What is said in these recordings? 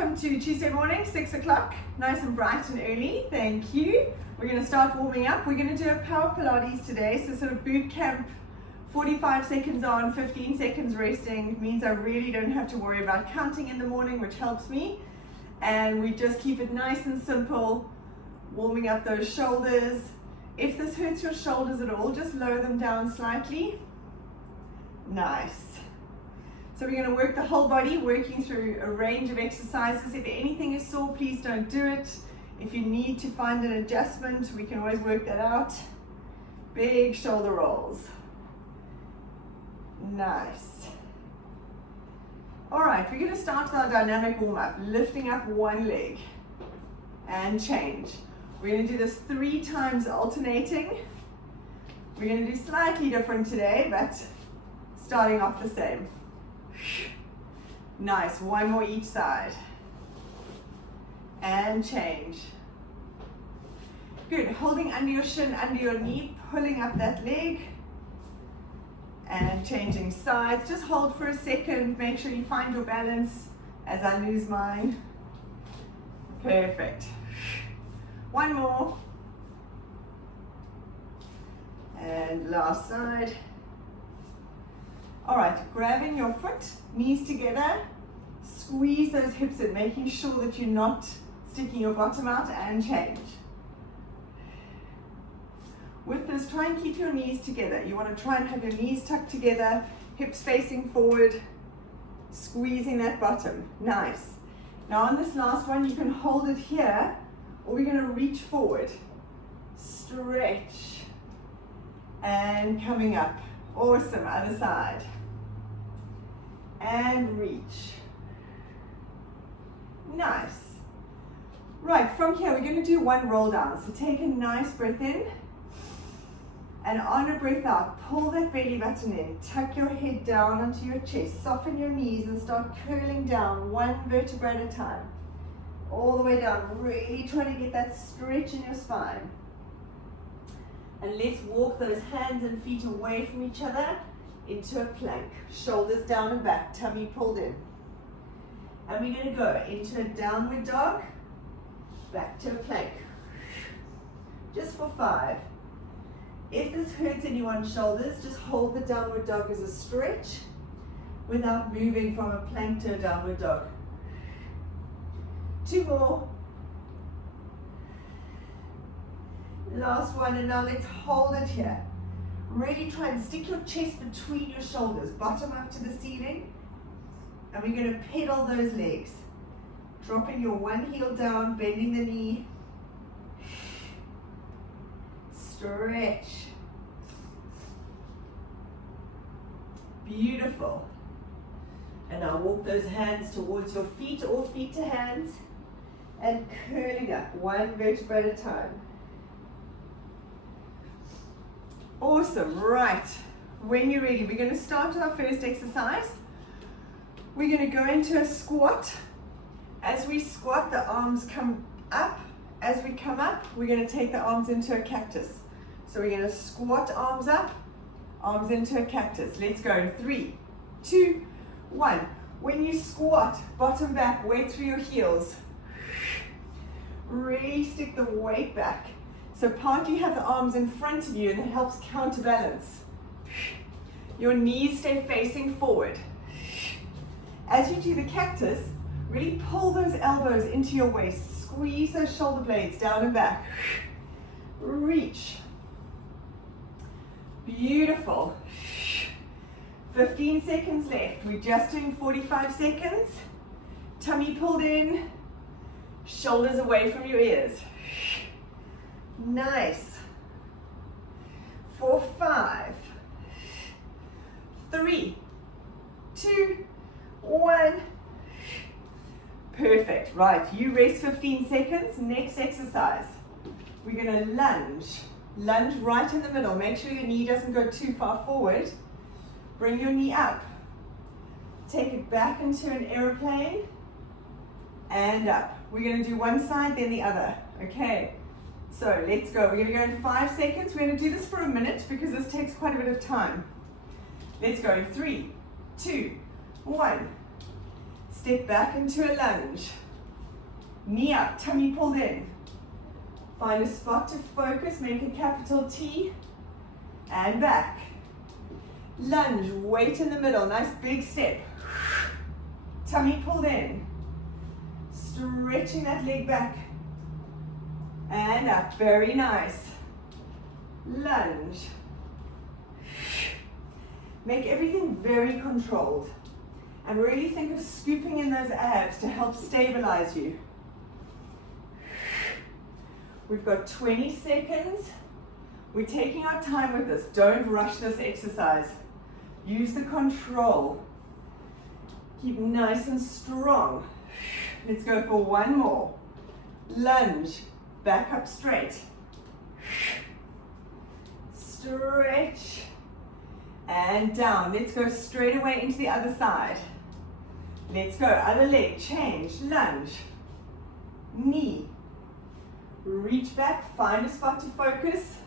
Welcome to Tuesday morning, 6 o'clock, nice and bright and early, thank you. We're going to start warming up. We're going to do a power Pilates today, so sort of boot camp, 45 seconds on, 15 seconds resting. It means I really don't have to worry about counting in the morning, which helps me. And we just keep it nice and simple, warming up those shoulders. If this hurts your shoulders at all, just lower them down slightly. Nice. So we're going to work the whole body, working through a range of exercises. If anything is sore, please don't do it. If you need to find an adjustment, we can always work that out. Big shoulder rolls. Nice. All right, we're going to start with our dynamic warm-up, lifting up one leg and change. We're going to do this 3 times alternating. We're going to do slightly different today, but starting off the same. Nice, one more each side. And change. Good, holding under your shin, under your knee, pulling up that leg. And changing sides. Just hold for a second, make sure you find your balance as I lose mine. Perfect. One more. And last side. All right, grabbing your foot, knees together, squeeze those hips in, making sure that you're not sticking your bottom out, and change. With this, try and keep your knees together. You want to try and have your knees tucked together, hips facing forward, squeezing that bottom. Nice. Now on this last one, you can hold it here, or we're going to reach forward. Stretch. And coming up. Awesome, other side. And reach. Nice. Right, from here we're going to do one roll down. So take a nice breath in. And on a breath out, pull that belly button in. Tuck your head down onto your chest. Soften your knees and start curling down one vertebra at a time. All the way down. Really trying to get that stretch in your spine. And let's walk those hands and feet away from each other into a plank. Shoulders down and back, tummy pulled in. And we're going to go into a downward dog, back to a plank. Just for 5. If this hurts anyone's shoulders, just hold the downward dog as a stretch without moving from a plank to a downward dog. 2 more. Last one, and now let's hold it here. Really try and stick your chest between your shoulders, bottom up to the ceiling. And we're going to pedal those legs. Dropping your one heel down, bending the knee. Stretch. Beautiful. And now walk those hands towards your feet or feet to hands. And curling up, one vertebra at a time. Awesome, right. When you're ready, we're going to start with our first exercise. We're going to go into a squat. As we squat, the arms come up. As we come up, we're going to take the arms into a cactus. So we're going to squat, arms up, arms into a cactus. Let's go. 3, 2, 1. When you squat, bottom back, weight through your heels. Really stick the weight back. So partly you have the arms in front of you, and that helps counterbalance. Your knees stay facing forward. As you do the cactus, really pull those elbows into your waist. Squeeze those shoulder blades down and back. Reach. Beautiful. 15 seconds left. We're just doing 45 seconds. Tummy pulled in. Shoulders away from your ears. Nice. 4, 5, 3, 2, 1. Perfect. Right, you rest 15 seconds. Next exercise. We're going to lunge. Lunge right in the middle. Make sure your knee doesn't go too far forward. Bring your knee up. Take it back into an aeroplane. And up. We're going to do one side, then the other. Okay. So let's go. We're going to go in 5 seconds. We're going to do this for a minute because this takes quite a bit of time. Let's go. 3, 2, 1. Step back into a lunge. Knee up, tummy pulled in. Find a spot to focus, make a capital T, and back. Lunge, weight in the middle, nice big step. Tummy pulled in. Stretching that leg back. And up, very nice. Lunge. Make everything very controlled. And really think of scooping in those abs to help stabilize you. We've got 20 seconds. We're taking our time with this. Don't rush this exercise. Use the control. Keep nice and strong. Let's go for one more. Lunge, back up straight. Stretch, and down. Let's go straight away into the other side. Let's go, other leg, change, lunge, knee, reach back, find a spot to focus.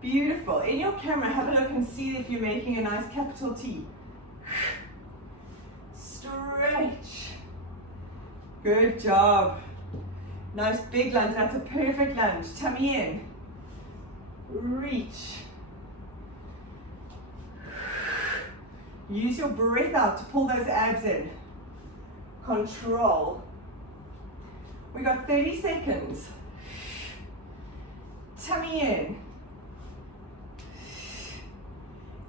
Beautiful. In your camera, have a look and see if you're making a nice capital T. Stretch. Good job. Nice big lunge. That's a perfect lunge. Tummy in. Reach. Use your breath out to pull those abs in. Control. We got 30 seconds. Tummy in.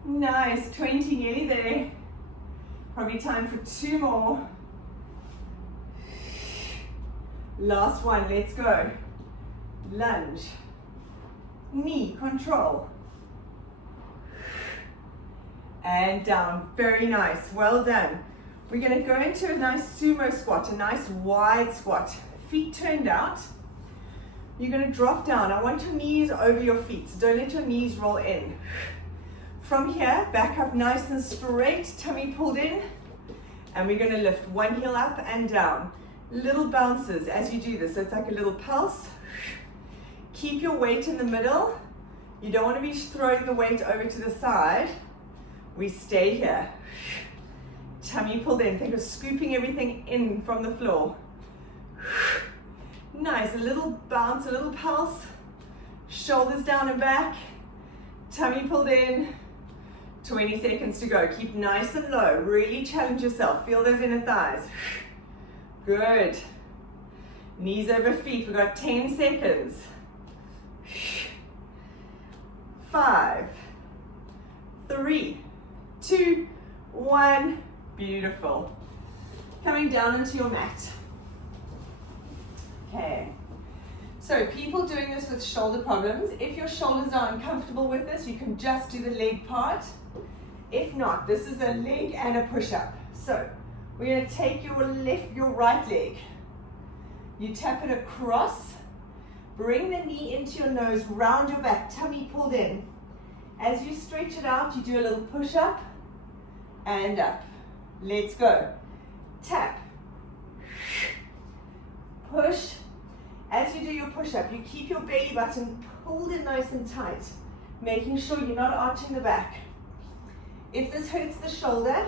Nice, 20, nearly there. Probably time for 2 more. Last one, let's go. Lunge. Knee, control. And down, very nice, well done. We're gonna go into a nice sumo squat, a nice wide squat. Feet turned out. You're gonna drop down. I want your knees over your feet, so don't let your knees roll in. From here, back up nice and straight, tummy pulled in, and we're gonna lift one heel up and down. Little bounces as you do this, so it's like a little pulse. Keep your weight in the middle. You don't want to be throwing the weight over to the side. We stay here. Tummy pulled in, think of scooping everything in from the floor. Nice, a little bounce, a little pulse. Shoulders down and back. Tummy pulled in. 20 seconds to go. Keep nice and low. Really challenge yourself. Feel those inner thighs. Good. Knees over feet. We've got 10 seconds. 5, 3, 2, 1. Beautiful. Coming down into your mat. Okay. So people doing this with shoulder problems, if your shoulders are uncomfortable with this, you can just do the leg part. If not, this is a leg and a push-up. So we're going to take your right leg. You tap it across. Bring the knee into your nose, round your back, tummy pulled in. As you stretch it out, you do a little push-up and up. Let's go. Tap. Push. As you do your push-up, you keep your belly button pulled in nice and tight, making sure you're not arching the back. If this hurts the shoulder,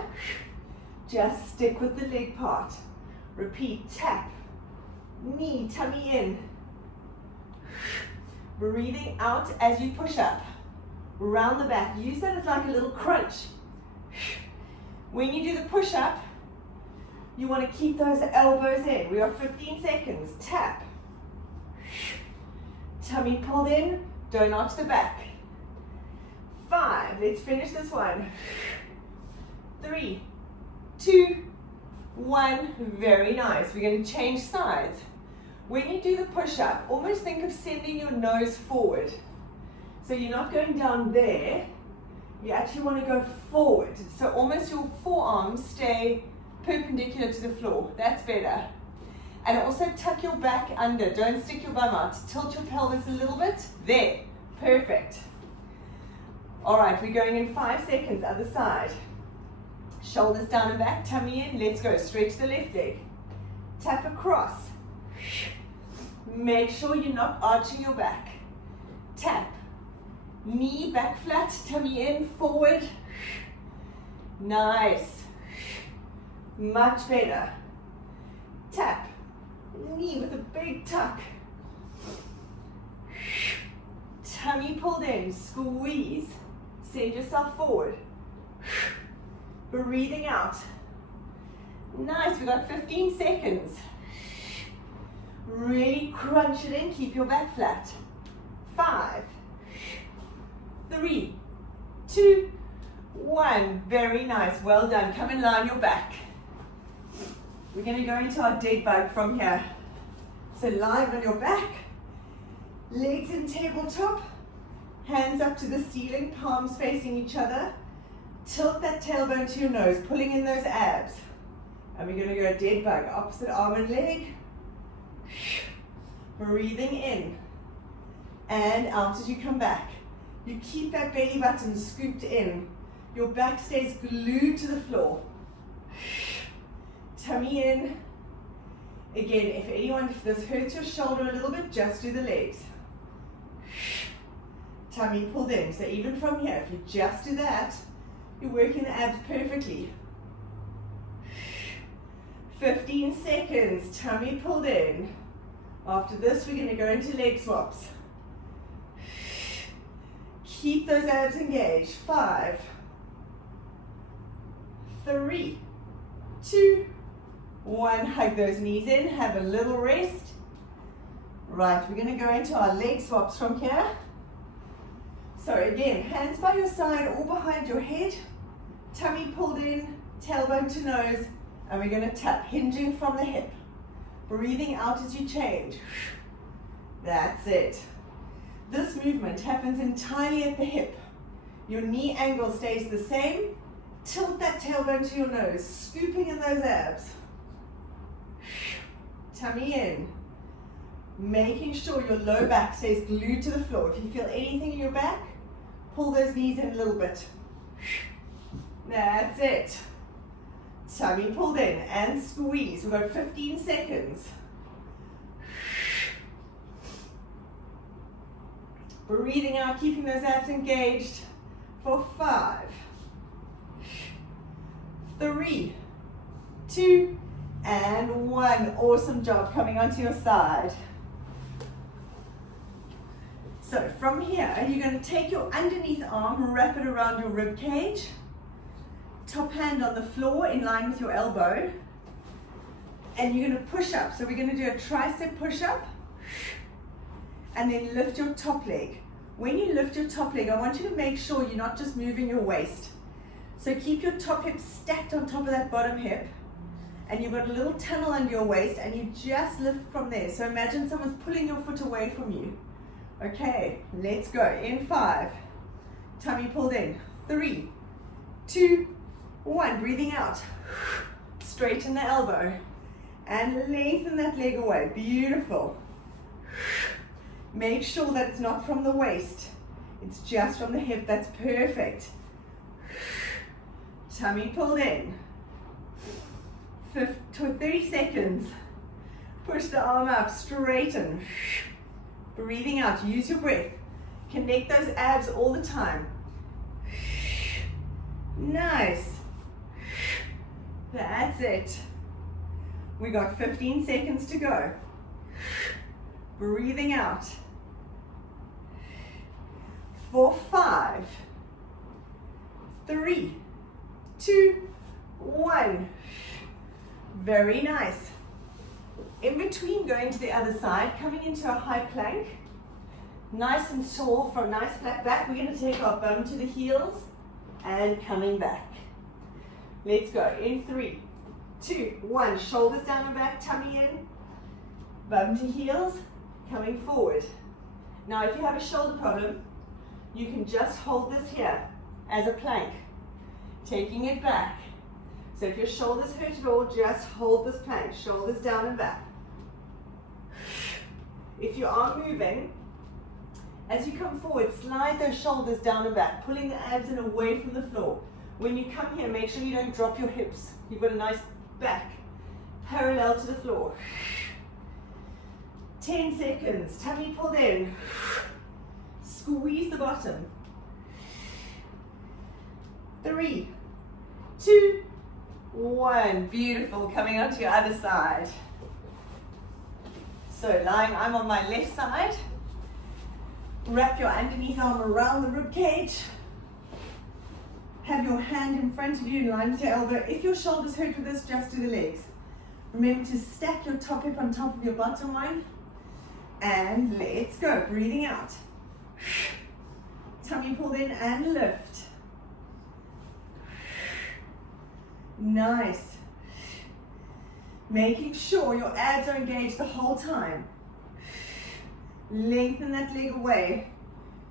just stick with the leg part. Repeat, tap, knee, tummy in. Breathing out as you push up. Round the back. Use that as like a little crunch. When you do the push-up, you want to keep those elbows in. We have 15 seconds. Tap. Tummy pulled in. Don't arch the back. 5. Let's finish this one. 3, 2, 1. Very nice. We're going to change sides. When you do the push-up, almost think of sending your nose forward. So you're not going down there. You actually want to go forward. So almost your forearms stay perpendicular to the floor. That's better. And also tuck your back under. Don't stick your bum out. Tilt your pelvis a little bit. There. Perfect. All right, we're going in 5 seconds. Other side. Shoulders down and back. Tummy in. Let's go. Stretch the left leg. Tap across. Make sure you're not arching your back. Tap. Knee back flat, tummy in, forward. Nice. Much better. Tap. Knee knee with a big tuck. Tummy pulled in, squeeze. Send yourself forward. Breathing out. Nice, we got 15 seconds. Really crunch it in, keep your back flat. 5, 3, 2, 1. Very nice, well done. Come and lie on your back. We're going to go into our dead bug from here. So lie on your back, legs in tabletop, hands up to the ceiling, palms facing each other. Tilt that tailbone to your nose, pulling in those abs. And we're going to go dead bug, opposite arm and leg. Breathing in and out as you come back. You keep that belly button scooped in. Your back stays glued to the floor. Tummy in. Again, if this hurts your shoulder a little bit, just do the legs. Tummy pulled in. So even from here, if you just do that, you're working the abs perfectly. 15 seconds, tummy pulled in. After this, we're going to go into leg swaps. Keep those abs engaged. 5, 3, 2, 1. Hug those knees in, have a little rest. Right, we're going to go into our leg swaps from here. So again, hands by your side or behind your head. Tummy pulled in, tailbone to nose, and we're going to tap, hinging from the hip. Breathing out as you change. That's it. This movement happens entirely at the hip. Your knee angle stays the same. Tilt that tailbone to your nose, scooping in those abs. Tummy in. Making sure your low back stays glued to the floor. If you feel anything in your back, pull those knees in a little bit. That's it. Tummy pulled in and squeeze. We've got 15 seconds. Breathing out, keeping those abs engaged for 5, 3, 2, and 1. Awesome job. Coming onto your side. So from here, you're going to take your underneath arm, wrap it around your rib cage. Top hand on the floor in line with your elbow. And you're going to push up. So we're going to do a tricep push-up. And then lift your top leg. When you lift your top leg, I want you to make sure you're not just moving your waist. So keep your top hip stacked on top of that bottom hip. And you've got a little tunnel under your waist, and you just lift from there. So imagine someone's pulling your foot away from you. Okay, let's go. In 5. Tummy pulled in. 3, 2, 1. Breathing out. Straighten the elbow. And lengthen that leg away. Beautiful. Make sure that it's not from the waist. It's just from the hip. That's perfect. Tummy pulled in. 30 seconds. Push the arm up. Straighten. Breathing out. Use your breath. Connect those abs all the time. Nice. That's it. We got 15 seconds to go. Breathing out. For 5, 3, 2, 1. Very nice. In between going to the other side, coming into a high plank, nice and tall, from nice flat back, we're going to take our bum to the heels and coming back. Let's go. In 3, 2, 1. Shoulders down and back, tummy in, bum to heels, coming forward. Now if you have a shoulder problem, you can just hold this here as a plank, taking it back. So if your shoulders hurt at all, just hold this plank, shoulders down and back. If you are moving, as you come forward, slide those shoulders down and back, pulling the abs in away from the floor. When you come here, make sure you don't drop your hips. You've got a nice back, parallel to the floor. 10 seconds, tummy pulled in. Squeeze the bottom. 3, 2, 1. Beautiful. Coming onto your other side. So lying, I'm on my left side. Wrap your underneath arm around the rib cage. Have your hand in front of you in line with your elbow. If your shoulders hurt with this, just do the legs. Remember to stack your top hip on top of your bottom one. And let's go. Breathing out. Tummy pulled in and lift. Nice. Making sure your abs are engaged the whole time. Lengthen that leg away.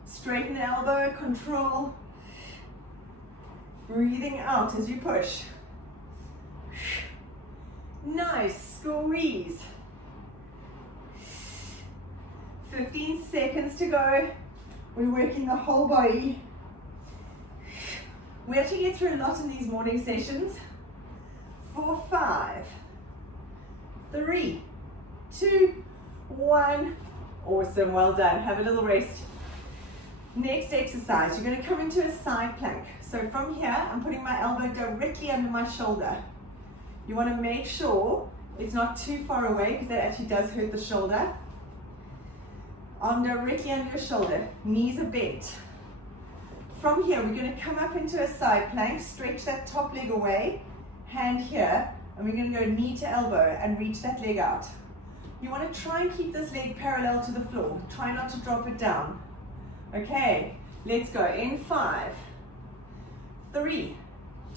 Straighten the elbow, control. Breathing out as you push. Nice, squeeze. 15 seconds to go. We're working the whole body. We actually get through a lot in these morning sessions. 4, 5, 3, 2, 1. Awesome, well done. Have a little rest. Next exercise, you're going to come into a side plank. So from here, I'm putting my elbow directly under my shoulder. You want to make sure it's not too far away because that actually does hurt the shoulder. Arm directly under your shoulder, knees are bent. From here, we're going to come up into a side plank, stretch that top leg away, hand here, and we're going to go knee to elbow and reach that leg out. You want to try and keep this leg parallel to the floor. Try not to drop it down. Okay, let's go in 5, 3,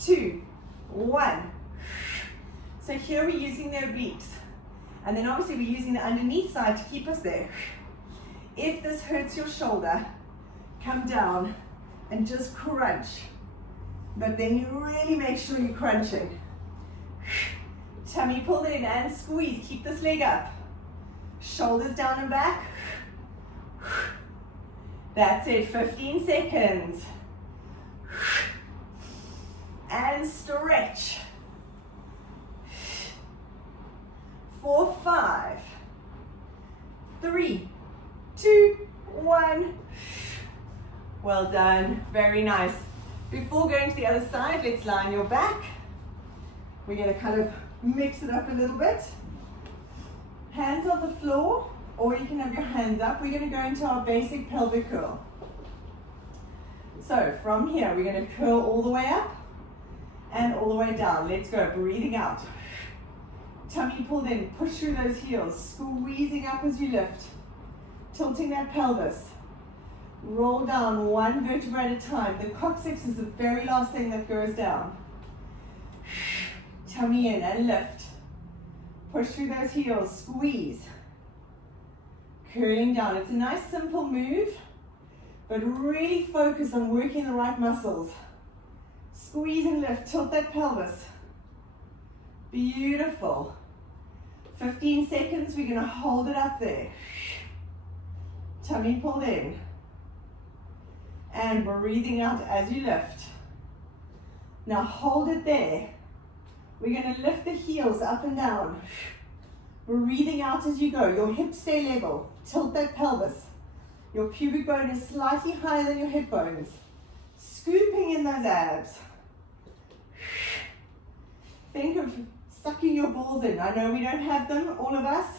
2, 1. So here we're using the obliques. And then obviously we're using the underneath side to keep us there. If this hurts your shoulder, come down and just crunch. But then you really make sure you're crunching. Tummy pulled in and squeeze. Keep this leg up. Shoulders down and back. That's it, 15 seconds. And stretch. 4, 5, 3, 2, 1. Well done, very nice. Before going to the other side, let's lie on your back. We're going to kind of mix it up a little bit. Hands on the floor, or you can have your hands up. We're going to go into our basic pelvic curl. So from here, we're going to curl all the way up and all the way down. Let's go, breathing out. Tummy pulled in, push through those heels, squeezing up as you lift. Tilting that pelvis. Roll down one vertebra at a time. The coccyx is the very last thing that goes down. Tummy in and lift. Push through those heels, squeeze. Curling down. It's a nice simple move, but really focus on working the right muscles. Squeeze and lift, tilt that pelvis. Beautiful. 15 seconds, we're going to hold it up there. Tummy pulled in. And breathing out as you lift. Now hold it there. We're going to lift the heels up and down. Breathing out as you go. Your hips stay level. Tilt that pelvis. Your pubic bone is slightly higher than your hip bones. Scooping in those abs. Think of sucking your balls in. I know we don't have them, all of us,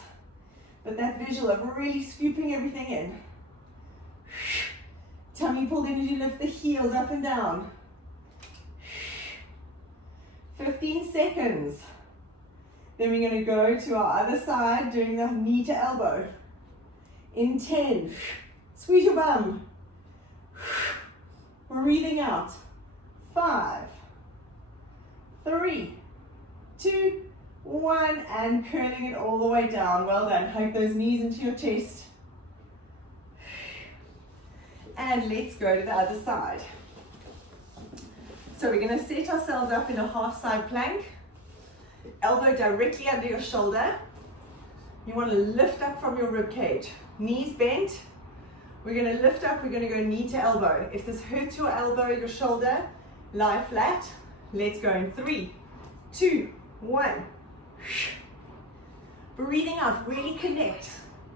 but that visual of really scooping everything in. Tummy pulled in as you lift the heels up and down. 15 seconds. Then we're going to go to our other side, doing the knee to elbow. In 10. Squeeze your bum. Breathing out. 5, 3, 2, 1, and curling it all the way down. Well done. Hug those knees into your chest. And let's go to the other side. So we're going to set ourselves up in a half side plank. Elbow directly under your shoulder. You want to lift up from your rib cage. Knees bent. We're going to lift up. We're going to go knee to elbow. If this hurts your elbow, your shoulder, lie flat. Let's go in 3, 2, 1. Breathing out. Really connect.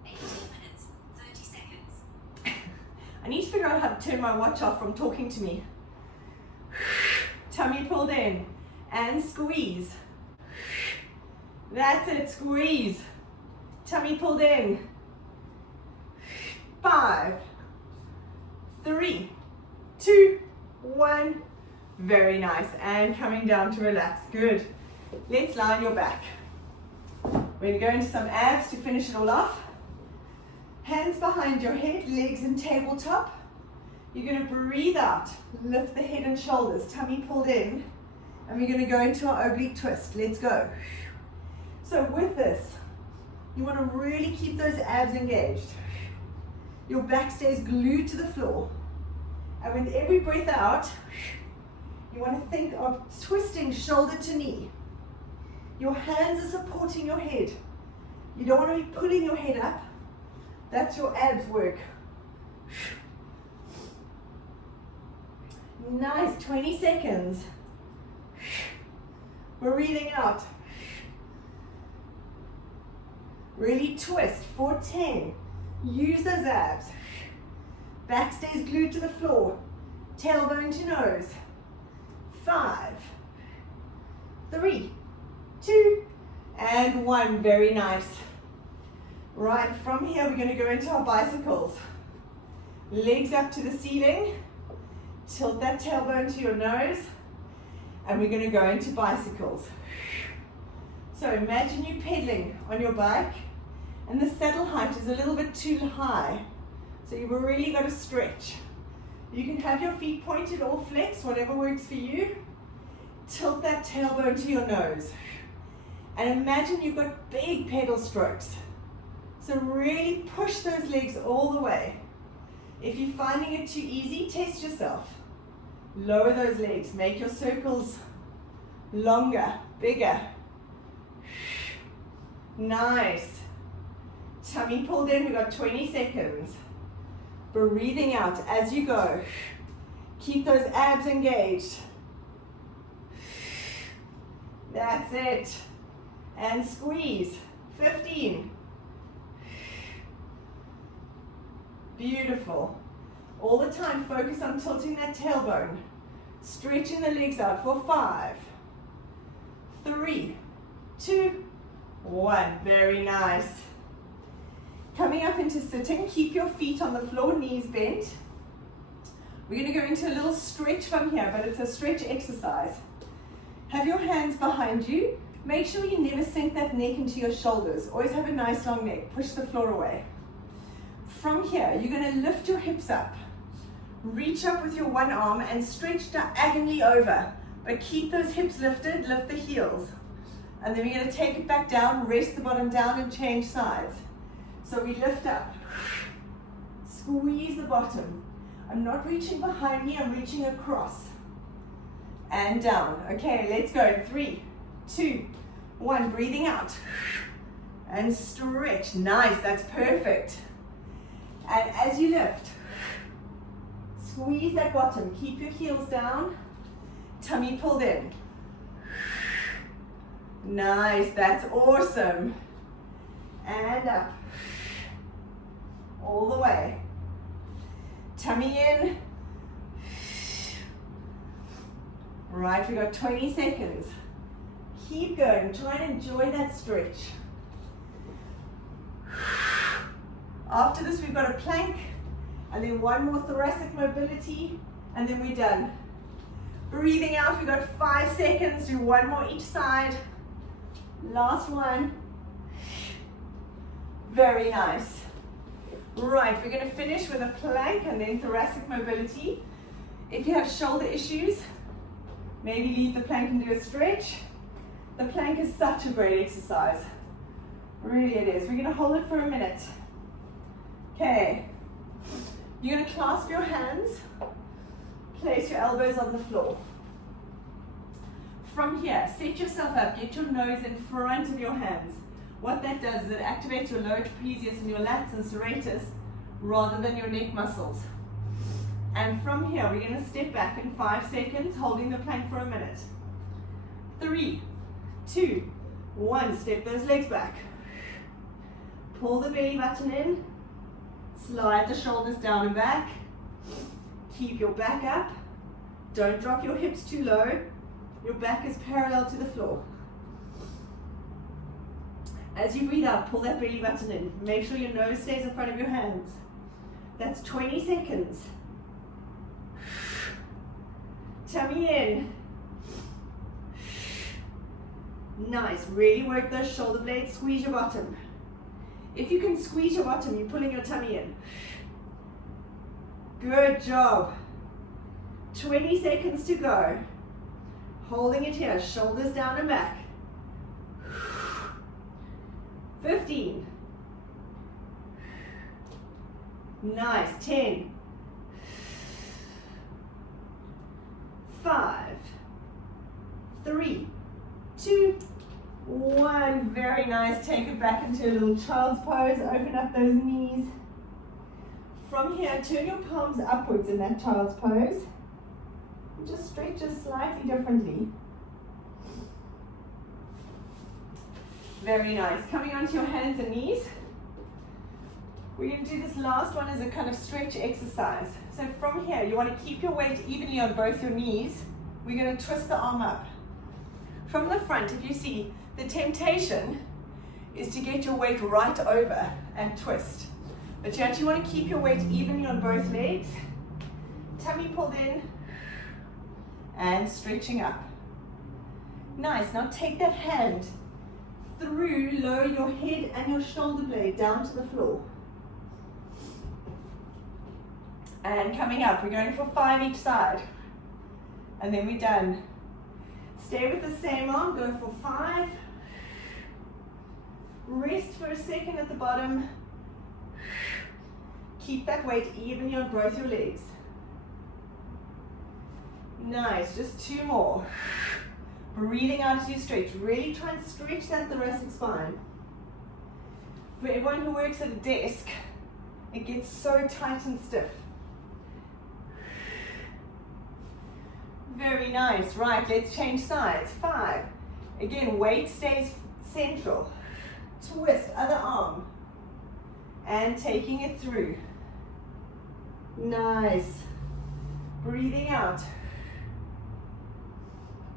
18 minutes, 30 seconds. I need to figure out how to turn my watch off from talking to me. Tummy pulled in and squeeze. That's it, squeeze. Tummy pulled in. 5, 3, 2, 1. Very nice. And coming down to relax. Good. Let's lie on your back. We're going to go into some abs to finish it all off. Hands behind your head, legs in tabletop. You're going to breathe out. Lift the head and shoulders. Tummy pulled in. And we're going to go into our oblique twist. Let's go. So with this, you want to really keep those abs engaged. Your back stays glued to the floor. And with every breath out, you want to think of twisting shoulder to knee. Your hands are supporting your head. You don't want to be pulling your head up. That's your abs work. Nice, 20 seconds. Breathing out. Really twist for 10. Use those abs. Back stays glued to the floor. Tailbone to nose. 5, 3, 2, and 1. Very nice. Right, from here we're going to go into our bicycles. Legs up to the ceiling. Tilt that tailbone to your nose. And we're going to go into bicycles. So imagine you pedaling on your bike and the saddle height is a little bit too high. So you've really got to stretch. You can have your feet pointed or flexed, whatever works for you. Tilt that tailbone to your nose. And imagine you've got big pedal strokes. So really push those legs all the way. If you're finding it too easy, test yourself. Lower those legs. Make your circles longer, bigger. Nice. Tummy pulled in. We've got 20 seconds. Breathing out as you go. Keep those abs engaged. That's it. And squeeze. 15. Beautiful. All the time, focus on tilting that tailbone. Stretching the legs out for 5, 3, 2, 1. Very nice. Coming up into sitting, keep your feet on the floor, knees bent. We're going to go into a little stretch from here, but it's a stretch exercise. Have your hands behind you. Make sure you never sink that neck into your shoulders. Always have a nice long neck. Push the floor away. From here, you're going to lift your hips up. Reach up with your one arm and stretch diagonally over. But keep those hips lifted, lift the heels. And then we're going to take it back down, rest the bottom down and change sides. So we lift up. Squeeze the bottom. I'm not reaching behind me, I'm reaching across. And down. Okay, let's go. 3, 2, 1. Breathing out. And stretch. Nice, that's perfect. And as you lift, squeeze that bottom. Keep your heels down. Tummy pulled in. Nice, that's awesome. And up. All the way. Tummy in. Right, we got 20 seconds. Keep going. Try and enjoy that stretch. After this, we've got a plank, and then one more thoracic mobility, and then we're done. Breathing out, we've got 5 seconds. Do one more each side. Last one. Very nice. Right, we're going to finish with a plank and then thoracic mobility. If you have shoulder issues, maybe leave the plank and do a stretch. The plank is such a great exercise. Really it is. We're going to hold it for a minute. Okay. You're going to clasp your hands. Place your elbows on the floor. From here, set yourself up. Get your nose in front of your hands. What that does is it activates your lower trapezius and your lats and serratus rather than your neck muscles. And from here, we're going to step back in 5 seconds, holding the plank for a minute. 3, 2, 1. Step those legs back. Pull the belly button in. Slide the shoulders down and back. Keep your back up. Don't drop your hips too low. Your back is parallel to the floor. As you breathe out, pull that belly button in. Make sure your nose stays in front of your hands. That's 20 seconds. Tummy in. Nice. Really work those shoulder blades. Squeeze your bottom. If you can squeeze your bottom, you're pulling your tummy in. Good job. 20 seconds to go. Holding it here. Shoulders down and back. 15. Nice. 10. 5. 3. 2. 1. Very nice. Take it back into a little child's pose. Open up those knees. From here, turn your palms upwards in that child's pose. And just stretch it slightly differently. Very nice. Coming onto your hands and knees. We're going to do this last one as a kind of stretch exercise. So from here, you want to keep your weight evenly on both your knees. We're going to twist the arm up. From the front, if you see, the temptation is to get your weight right over and twist. But you actually want to keep your weight evenly on both legs. Tummy pulled in and stretching up. Nice. Now take that hand through, lower your head and your shoulder blade down to the floor. And coming up, we're going for 5 each side. And then we're done. Stay with the same arm, go for 5. Rest for a second at the bottom. Keep that weight evenly on both your legs. Nice, just 2 more. Breathing out as you stretch. Really try and stretch that thoracic spine. For everyone who works at a desk, it gets so tight and stiff. Very nice. Right, let's change sides. 5. Again, weight stays central. Twist, other arm. And taking it through. Nice. Breathing out.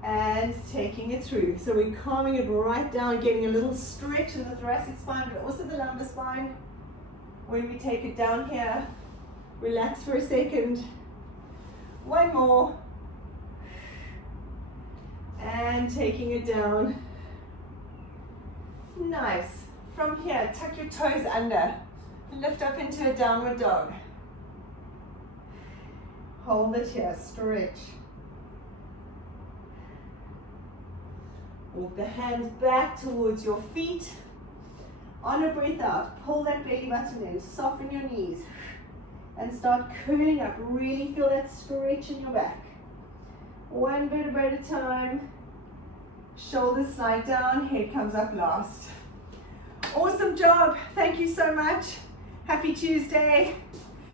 And taking it through. So we're calming it right down, getting a little stretch in the thoracic spine, but also the lumbar spine. When we take it down here, relax for a second. 1 more. And taking it down. Nice. From here, tuck your toes under. Lift up into a downward dog. Hold it here, stretch. Walk the hands back towards your feet. On a breath out, pull that belly button in, soften your knees, and start curling up. Really feel that stretch in your back. 1 vertebra at a time. Shoulders slide down, head comes up last. Awesome job. Thank you so much. Happy Tuesday.